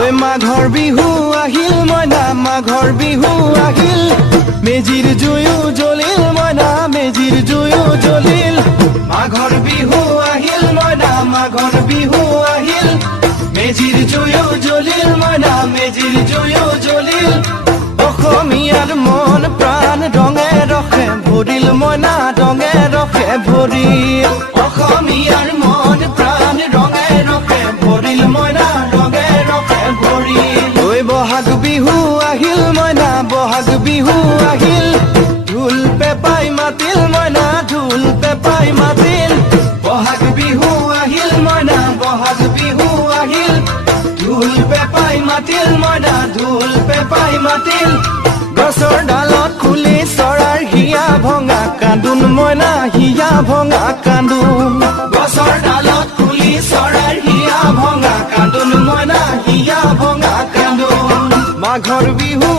ঐ মাঘৰ বিহু আহিল মইনা মাঘৰ বিহু আহিল মেজিৰ জুয়ো জ্বলিল মইনা মেজিৰ জুয়ো জ্বলিল মাঘৰ বিহু আহিল মইনা মাঘৰ বিহু আহিল মেজিৰ জুয়ো জ্বলিল মইনা মেজিৰ জুয়ো জ্বলিল অসমীয়াৰ মন প্ৰাণ ৰঙে ৰখে ভৰিল মইনা ৰঙে ৰখে ভৰিল অসমীয়াৰ মন প্ৰাণ ৰঙে ৰখে ভৰিল মইনা ৰঙে ৰখে ভৰিল ঐ বহাগ বিহু আহিল মইনা বহাগ বিহু আহিল ঢোল পেপাই মাতিল মইনা ঢোল পেপাই মাতিল বহাগ বিহু আহিল মইনা বহাগ বিহু আহিল ঢোল পেপাই মাতিল মইনা ঢোল পেপাই মাতিল গছৰ ডালত খুলি চৰাৰ হিয়া ভঙা কান্দোন মইনা হিয়া ভঙা কান্দোন গছৰ ডালত খুলি চৰাৰ হিয়া ভঙা কান্দোন মইনা হিয়া ভঙা কান্দোন মাঘৰ বিহু